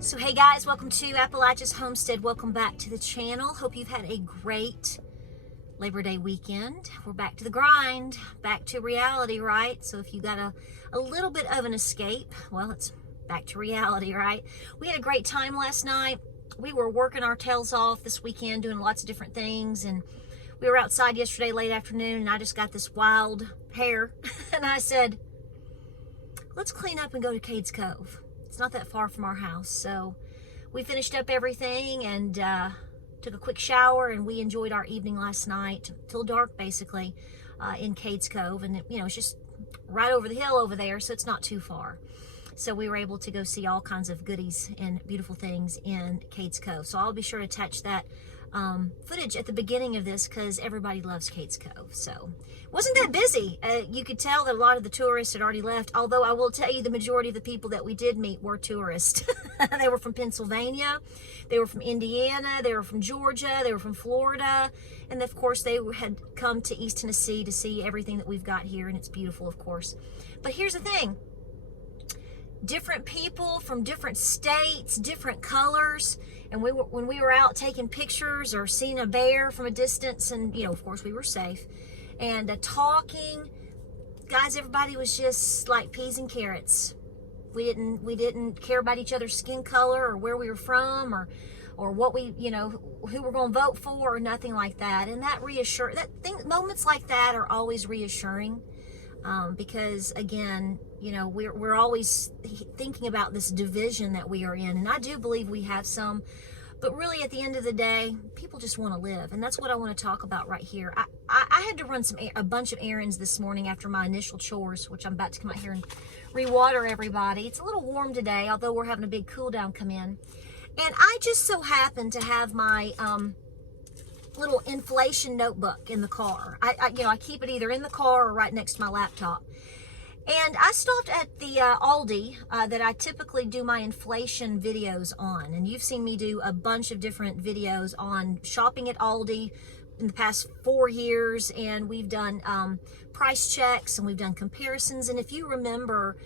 So hey guys, welcome to Appalachia's Homestead. Welcome back to the channel. Hope you've had a great Labor Day weekend. We're back to the grind, back to reality, right? So if you got a little bit of an escape, well, it's back to reality, right? We had a great time last night. We were working our tails off this weekend, doing lots of different things, and we were outside yesterday late afternoon, and I just got this wild hair, and I said, let's clean up and go to Cades Cove. It's not that far from our house. So we finished up everything and took a quick shower, and we enjoyed our evening last night till dark, basically, in Cades Cove. And you know, it's just right over the hill over there, so it's not too far. So we were able to go see all kinds of goodies and beautiful things in Cades Cove. So I'll be sure to attach that footage at the beginning of this because everybody loves Cades Cove. So it wasn't that busy. You could tell that a lot of the tourists had already left, although I will tell you the majority of the people that we did meet were tourists. They were from Pennsylvania, they were from Indiana, they were from Georgia, they were from Florida, and of course they had come to East Tennessee to see everything that we've got here, and it's beautiful, of course. But here's the thing. Different people from different states, different colors, and when we were out taking pictures or seeing a bear from a distance, and you know, of course we were safe, and talking, guys, everybody was just like peas and carrots. We didn't care about each other's skin color or where we were from or what we, you know, who we're going to vote for or nothing like that. And that moments like that are always reassuring. Because again, you know, we're always thinking about this division that we are in, and I do believe we have some, but really at the end of the day, people just want to live, and that's what I want to talk about right here. I had to run a bunch of errands this morning after my initial chores, which I'm about to come out here and re-water everybody. It's a little warm today, although we're having a big cool down come in, and I just so happen to have my little inflation notebook in the car. I keep it either in the car or right next to my laptop. And I stopped at the Aldi that I typically do my inflation videos on. And you've seen me do a bunch of different videos on shopping at Aldi in the past 4 years. And we've done price checks and we've done comparisons. And if you remember,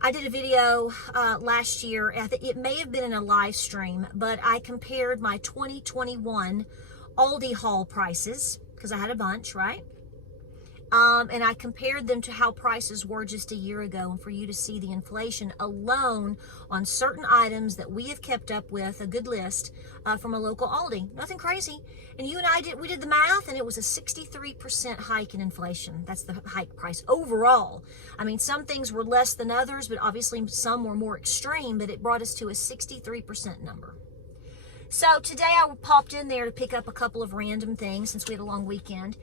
I did a video last year. I think it may have been in a live stream, but I compared my 2021 Aldi haul prices, because I had a bunch, right? And I compared them to how prices were just a year ago, and for you to see the inflation alone on certain items that we have kept up with, a good list from a local Aldi. Nothing crazy. And you and I we did the math, and it was a 63% hike in inflation. That's the hike price overall. I mean, some things were less than others, but obviously some were more extreme, but it brought us to a 63% number. So today I popped in there to pick up a couple of random things since we had a long weekend.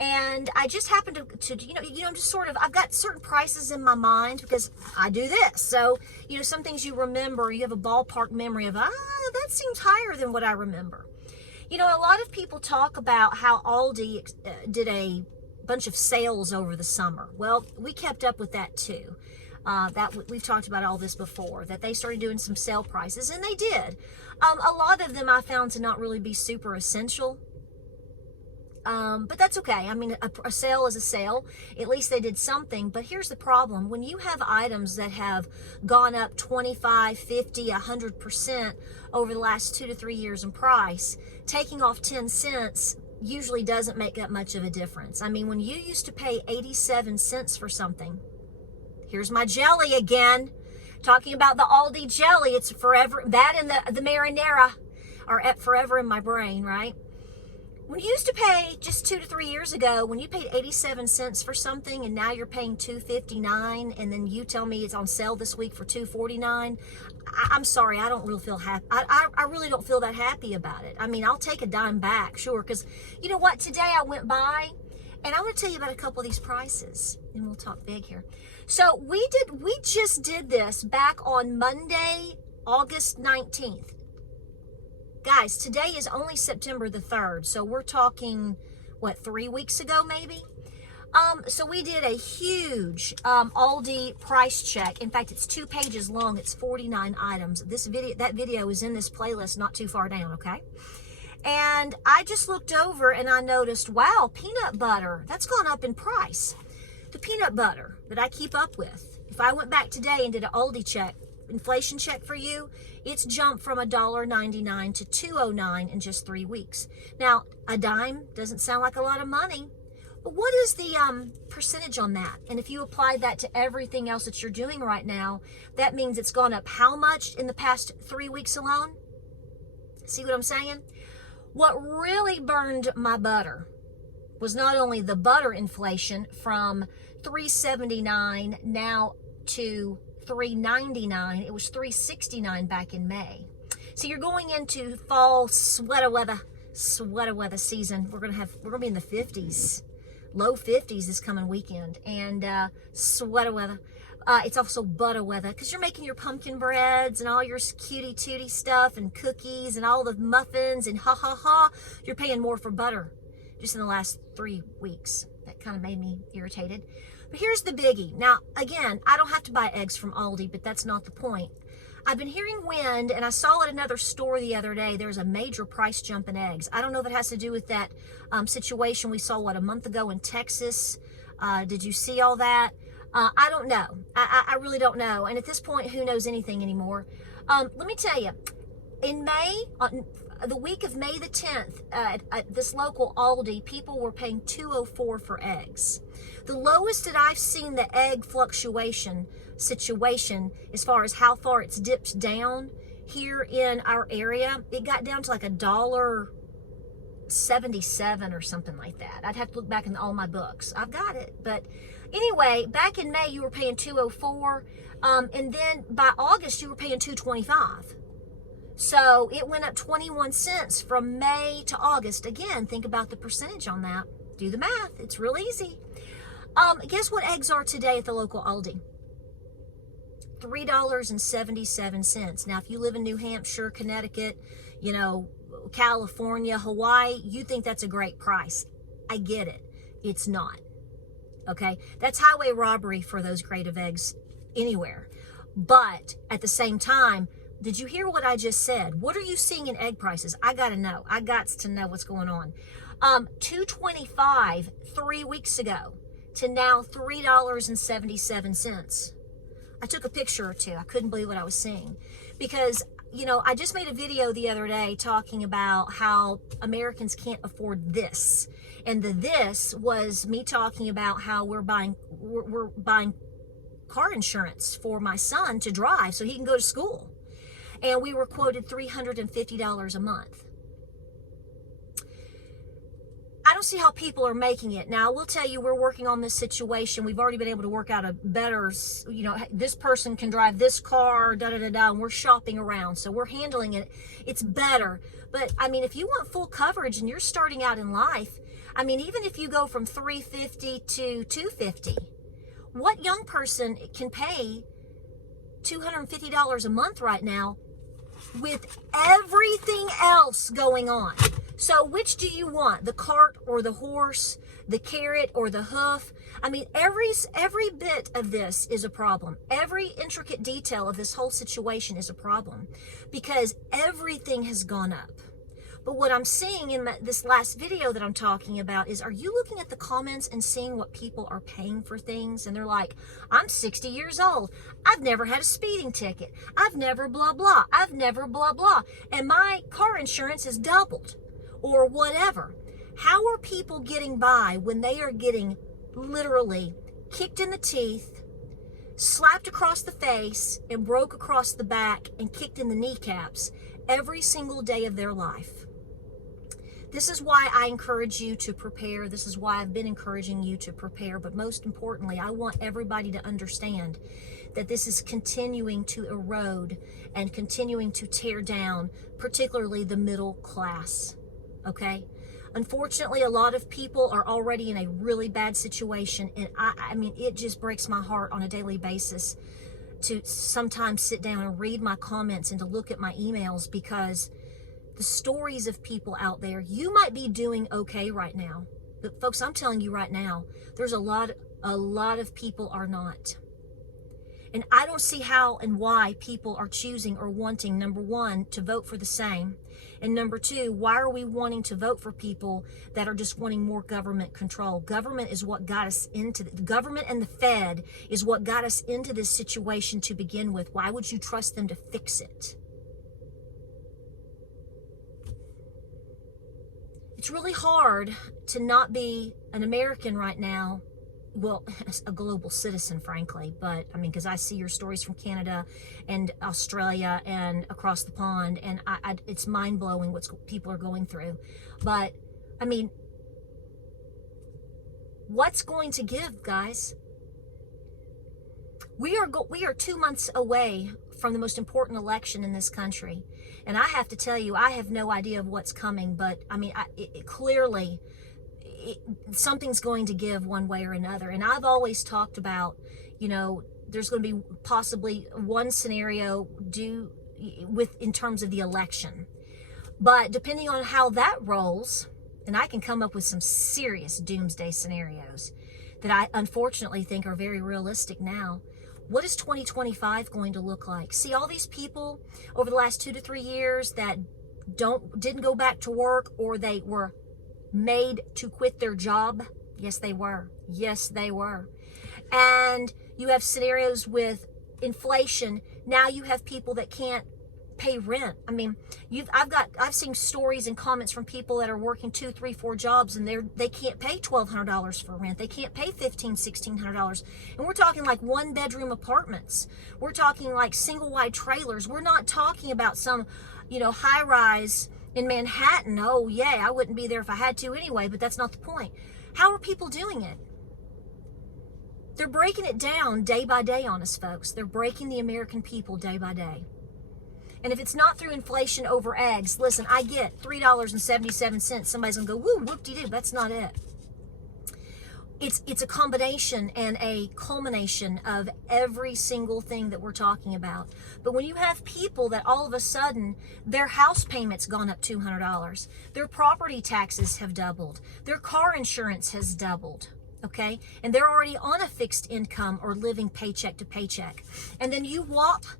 And I just happened to just sort of, I've got certain prices in my mind because I do this. So, you know, some things you remember, you have a ballpark memory of, that seems higher than what I remember. You know, a lot of people talk about how Aldi did a bunch of sales over the summer. Well, we kept up with that too. We've talked about all this before, that they started doing some sale prices, and they did. A lot of them I found to not really be super essential. But that's okay. I mean, a sale is a sale. At least they did something. But here's the problem. When you have items that have gone up 25, 50, 100% over the last 2 to 3 years in price, taking off 10 cents usually doesn't make that much of a difference. I mean, when you used to pay 87 cents for something, here's my jelly again, talking about the Aldi jelly. It's forever, that and the marinara are forever in my brain, right? When you used to pay just 2 to 3 years ago, when you paid 87 cents for something and now you're paying $2.59, and then you tell me it's on sale this week for $2.49, I'm sorry, I don't really feel happy. I really don't feel that happy about it. I mean, I'll take a dime back, sure, because you know what? Today I went by, and I want to tell you about a couple of these prices, and we'll talk big here. So we just did this back on Monday, August 19th. Guys, today is only September the 3rd, so we're talking, what, 3 weeks ago maybe? So we did a huge Aldi price check. In fact, it's 2 pages long. It's 49 items. That video is in this playlist not too far down, okay? And I just looked over and I noticed, wow, peanut butter, that's gone up in price. The peanut butter that I keep up with, if I went back today and did an Aldi check, inflation check for you, it's jumped from $1.99 to $2.09 in just 3 weeks. Now, a dime doesn't sound like a lot of money, but what is the percentage on that? And if you apply that to everything else that you're doing right now, that means it's gone up how much in the past 3 weeks alone? See what I'm saying? What really burned my butter was not only the butter inflation from $3.79 now to $3.99, it was $3.69 back in May. So you're going into fall sweater weather season. We're gonna be in the 50s, low 50s this coming weekend, and sweater weather. It's also butter weather because you're making your pumpkin breads and all your cutie tootie stuff and cookies and all the muffins and ha ha ha. You're paying more for butter just in the last 3 weeks. That kind of made me irritated. But here's the biggie. Now, again, I don't have to buy eggs from Aldi, but that's not the point. I've been hearing wind, and I saw at another store the other day, there's a major price jump in eggs. I don't know if it has to do with that situation we saw, a month ago in Texas. Did you see all that? I don't know. I really don't know. And at this point, who knows anything anymore? Let me tell you, in May, the week of May the 10th, at this local Aldi, people were paying $2.04 for eggs. The lowest that I've seen the egg fluctuation situation, as far as how far it's dipped down here in our area, it got down to like $1.77 or something like that. I'd have to look back in all my books. I've got it. But anyway, back in May, you were paying $2.04. And then by August, you were paying $2.25. So it went up 21 cents from May to August. Again, think about the percentage on that. Do the math. It's real easy. Guess what eggs are today at the local Aldi? $3.77. Now, if you live in New Hampshire, Connecticut, California, Hawaii, you think that's a great price. I get it. It's not. Okay? That's highway robbery for those grade of eggs anywhere. But at the same time, did you hear what I just said? What are you seeing in egg prices? I got to know. I got to know what's going on. $2.25 3 weeks ago to now $3.77. I took a picture or two. I couldn't believe what I was seeing because, I just made a video the other day talking about how Americans can't afford this. And this was me talking about how we're buying car insurance for my son to drive so he can go to school. And we were quoted $350 a month. I don't see how people are making it. Now, I will tell you, we're working on this situation. We've already been able to work out a better, this person can drive this car, and we're shopping around. So we're handling it. It's better. But, if you want full coverage and you're starting out in life, even if you go from $350 to $250, what young person can pay $250 a month right now with everything else going on? So which do you want? The cart or the horse, the carrot or the hoof? Every bit of this is a problem. Every intricate detail of this whole situation is a problem because everything has gone up. But what I'm seeing in this last video that I'm talking about is, are you looking at the comments and seeing what people are paying for things? And they're like, I'm 60 years old. I've never had a speeding ticket. I've never blah, blah. I've never blah, blah. And my car insurance is doubled or whatever. How are people getting by when they are getting literally kicked in the teeth, slapped across the face, and broke across the back and kicked in the kneecaps every single day of their life? This is why I encourage you to prepare. This is why I've been encouraging you to prepare. But most importantly, I want everybody to understand that this is continuing to erode and continuing to tear down, particularly the middle class. Okay? Unfortunately, a lot of people are already in a really bad situation. And I mean, it just breaks my heart on a daily basis to sometimes sit down and read my comments and to look at my emails, because the stories of people out there, you might be doing okay right now, but folks, I'm telling you right now, there's a lot of people are not. And I don't see how and why people are choosing or wanting, number one, to vote for the same. And number two, why are we wanting to vote for people that are just wanting more government control? Government is what got us into the government, and the Fed is what got us into this situation to begin with. Why would you trust them to fix it? It's really hard to not be an American right now. Well, a global citizen, frankly, but I mean, because I see your stories from Canada and Australia and across the pond, and it's mind-blowing what people are going through. But I mean, what's going to give, guys? We are 2 months away from the most important election in this country, and I have to tell you, I have no idea of what's coming. But I mean, clearly, something's going to give one way or another. And I've always talked about, you know, there's going to be possibly one scenario in terms of the election, but depending on how that rolls, and I can come up with some serious doomsday scenarios that I unfortunately think are very realistic now. What is 2025 going to look like? See, all these people over the last 2 to 3 years that didn't go back to work, or they were made to quit their job. Yes, they were. Yes, they were. And you have scenarios with inflation. Now you have people that can't pay rent. I mean, I've seen stories and comments from people that are working 2, 3, 4 jobs, and they can't pay $1,200 for rent. They can't pay $1,500, $1,600. And we're talking like 1-bedroom apartments. We're talking like single wide trailers. We're not talking about some, you know, high rise in Manhattan. Oh yeah, I wouldn't be there if I had to anyway, but that's not the point. How are people doing it? They're breaking it down day by day on us, folks. They're breaking the American people day by day. And if it's not through inflation over eggs, listen, I get $3.77. Somebody's gonna go, woo, whoop-de-doo. That's not it. It's a combination and a culmination of every single thing that we're talking about. But when you have people that all of a sudden their house payment's gone up $200, their property taxes have doubled, their car insurance has doubled, okay? And they're already on a fixed income or living paycheck to paycheck. And then you walk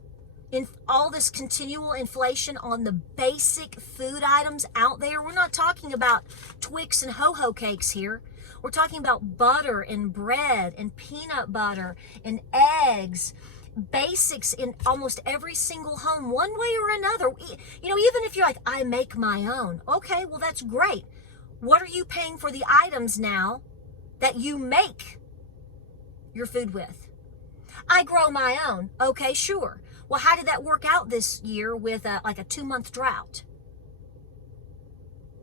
in all this continual inflation on the basic food items out there. We're not talking about Twix and Ho-Ho cakes here. We're talking about butter and bread and peanut butter and eggs, basics in almost every single home, one way or another. You know, even if you're like, I make my own. Okay, well, that's great. What are you paying for the items now that you make your food with? I grow my own. Okay, sure. Well, how did that work out this year with like a 2-month drought?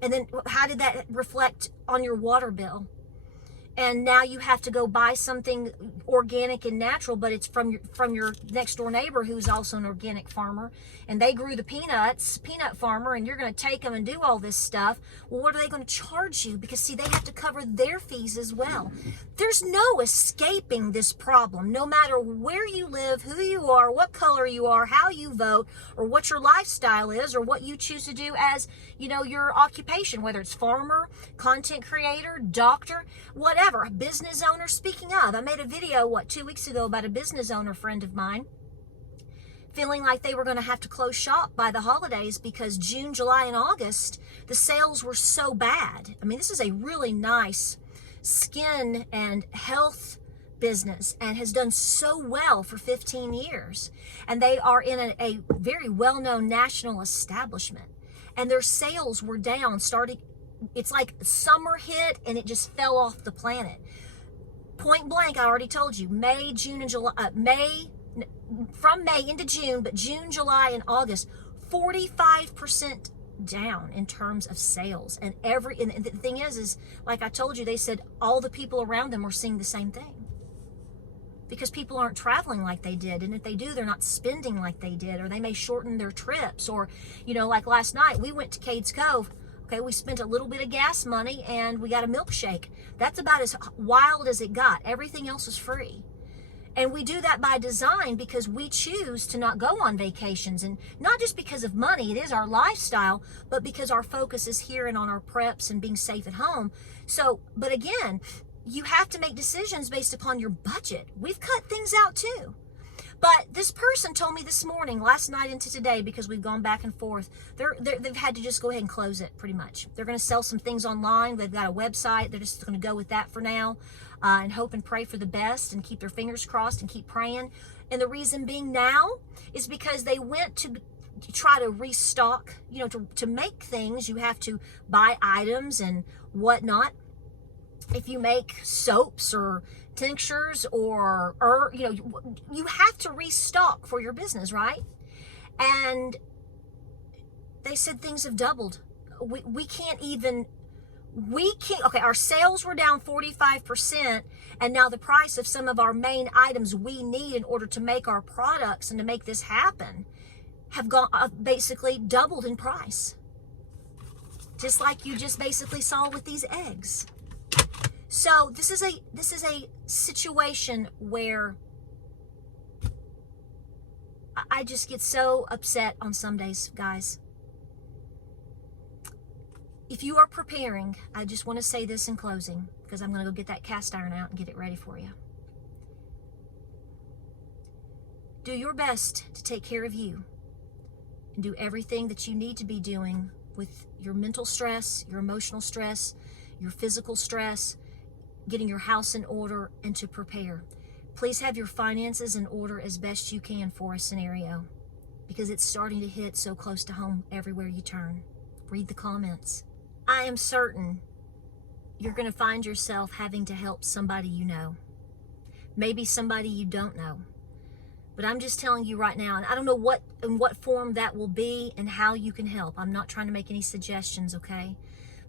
And then how did that reflect on your water bill? And now you have to go buy something organic and natural, but it's from your next door neighbor who's also an organic farmer, and they grew the peanut farmer, and you're going to take them and do all this stuff. Well, what are they going to charge you? Because see, they have to cover their fees as well. There's no escaping this problem, no matter where you live, who you are, what color you are, how you vote, or what your lifestyle is, or what you choose to do as, you know, your occupation, whether it's farmer, content creator, doctor, whatever. A business owner. Speaking of, I made a video 2 weeks ago about a business owner friend of mine feeling like they were going to have to close shop by the holidays because June, July, and August, the sales were so bad. I mean, this is a really nice skin and health business and has done so well for 15 years. And they are in a very well-known national establishment. And their sales were down starting, it's like summer hit and it just fell off the planet. Point blank, I already told you, May, June, and July, from May into June, but June, July, and August, 45% down in terms of sales. And the thing is like I told you, they said all the people around them were seeing the same thing. Because people aren't traveling like they did. And if they do, they're not spending like they did, or they may shorten their trips. Or, you know, like last night, we went to Cades Cove. Okay, we spent a little bit of gas money and we got a milkshake. That's about as wild as it got. Everything else is free. And we do that by design because we choose to not go on vacations. And not just because of money, it is our lifestyle, but because our focus is here and on our preps and being safe at home. So, but again, you have to make decisions based upon your budget. We've cut things out too. But this person told me this morning, last night into today, because we've gone back and forth, they've had to just go ahead and close it pretty much. They're going to sell some things online. They've got a website. They're just going to go with that for now and hope and pray for the best and keep their fingers crossed and keep praying. And the reason being now is because they went to try to restock. You know, to make things, you have to buy items and whatnot. If you make soaps or tinctures or you know, you have to restock for your business, right? And they said things have doubled. We can't, okay, our sales were down 45%, and now the price of some of our main items we need in order to make our products and to make this happen have gone basically doubled in price. Just like you just basically saw with these eggs. So this is a situation where I just get so upset on some days, guys. If you are preparing, I just want to say this in closing, because I'm going to go get that cast iron out and get it ready for you. Do your best to take care of you and do everything that you need to be doing with your mental stress, your emotional stress, your physical stress, getting your house in order, and to prepare. Please have your finances in order as best you can for a scenario, because it's starting to hit so close to home everywhere you turn. Read the comments. I am certain you're going to find yourself having to help somebody you know, maybe somebody you don't know. But I'm just telling you right now, and I don't know in what form that will be and how you can help. I'm not trying to make any suggestions, okay?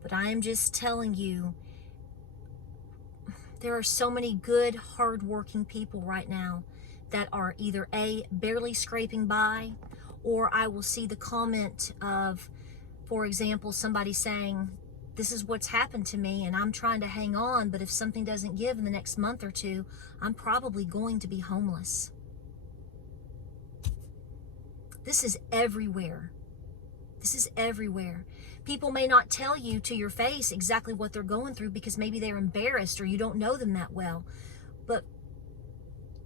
But I am just telling you, there are so many good, hardworking people right now that are either barely scraping by, or I will see the comment of, for example, somebody saying, this is what's happened to me and I'm trying to hang on, but if something doesn't give in the next month or two, I'm probably going to be homeless. This is everywhere. This is everywhere. People may not tell you to your face exactly what they're going through because maybe they're embarrassed or you don't know them that well. But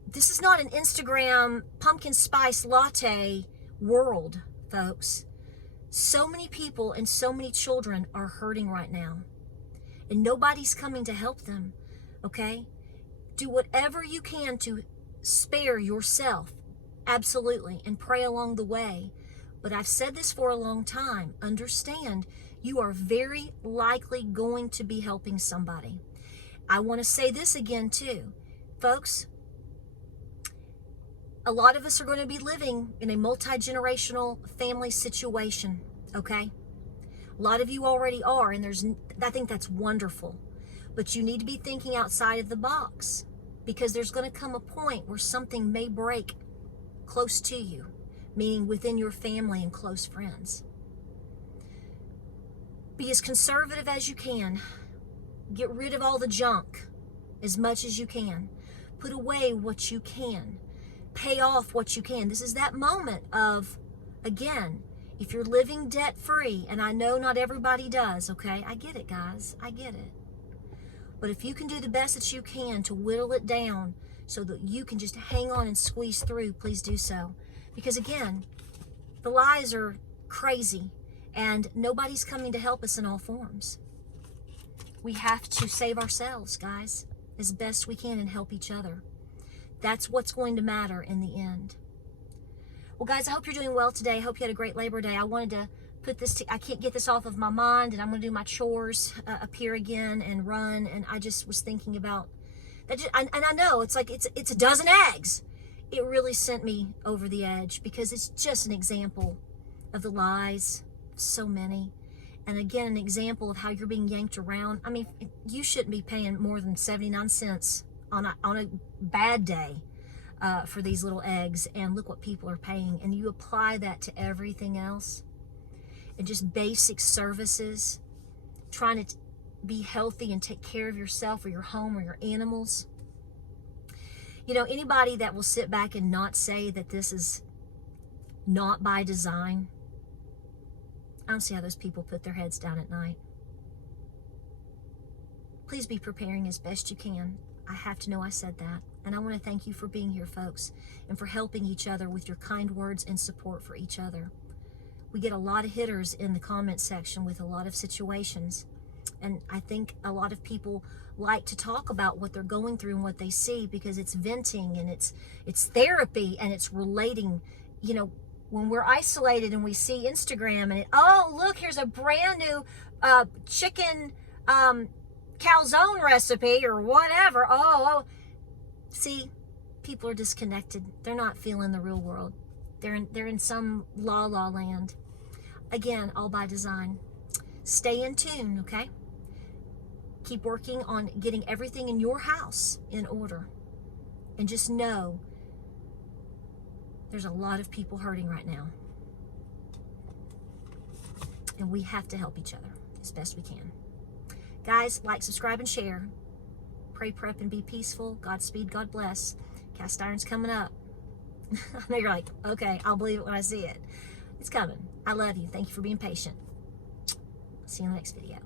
this is not an Instagram pumpkin spice latte world, folks. So many people and so many children are hurting right now. And nobody's coming to help them, okay? Do whatever you can to spare yourself, absolutely, and pray along the way. But I've said this for a long time. Understand, you are very likely going to be helping somebody. I want to say this again too. Folks, a lot of us are going to be living in a multi-generational family situation, okay? A lot of you already are, and I think that's wonderful. But you need to be thinking outside of the box, because there's going to come a point where something may break close to you, meaning within your family and close friends. Be as conservative as you can. Get rid of all the junk as much as you can. Put away what you can. Pay off what you can. This is that moment of, again, if you're living debt-free, and I know not everybody does, okay? I get it, guys. I get it. But if you can do the best that you can to whittle it down so that you can just hang on and squeeze through, please do so. Because again, the lies are crazy and nobody's coming to help us in all forms. We have to save ourselves, guys, as best we can and help each other. That's what's going to matter in the end. Well, guys, I hope you're doing well today. I hope you had a great Labor Day. I wanted to put this, I can't get this off of my mind, and I'm going to do my chores up here again and run. And I just was thinking about that. And I know it's like it's a dozen eggs. It really sent me over the edge because it's just an example of the lies, so many. And again, an example of how you're being yanked around. I mean, you shouldn't be paying more than 79 cents on a bad day for these little eggs, and look what people are paying. And you apply that to everything else, and just basic services, trying to be healthy and take care of yourself or your home or your animals. You know, anybody that will sit back and not say that this is not by design, I don't see how those people put their heads down at night. Please be preparing as best you can. I have to know I said that. And I want to thank you for being here, folks, and for helping each other with your kind words and support for each other. We get a lot of hitters in the comment section with a lot of situations. And I think a lot of people like to talk about what they're going through and what they see, because it's venting and it's therapy and it's relating. You know, when we're isolated and we see Instagram and oh, look, here's a brand new chicken calzone recipe or whatever. Oh, see, people are disconnected. They're not feeling the real world. They're in some la land. Again, all by design. Stay in tune, okay? Keep working on getting everything in your house in order. And just know there's a lot of people hurting right now. And we have to help each other as best we can. Guys, like, subscribe, and share. Pray, prep, and be peaceful. Godspeed, God bless. Cast iron's coming up. I know you're like, okay, I'll believe it when I see it. It's coming. I love you. Thank you for being patient. See you in the next video.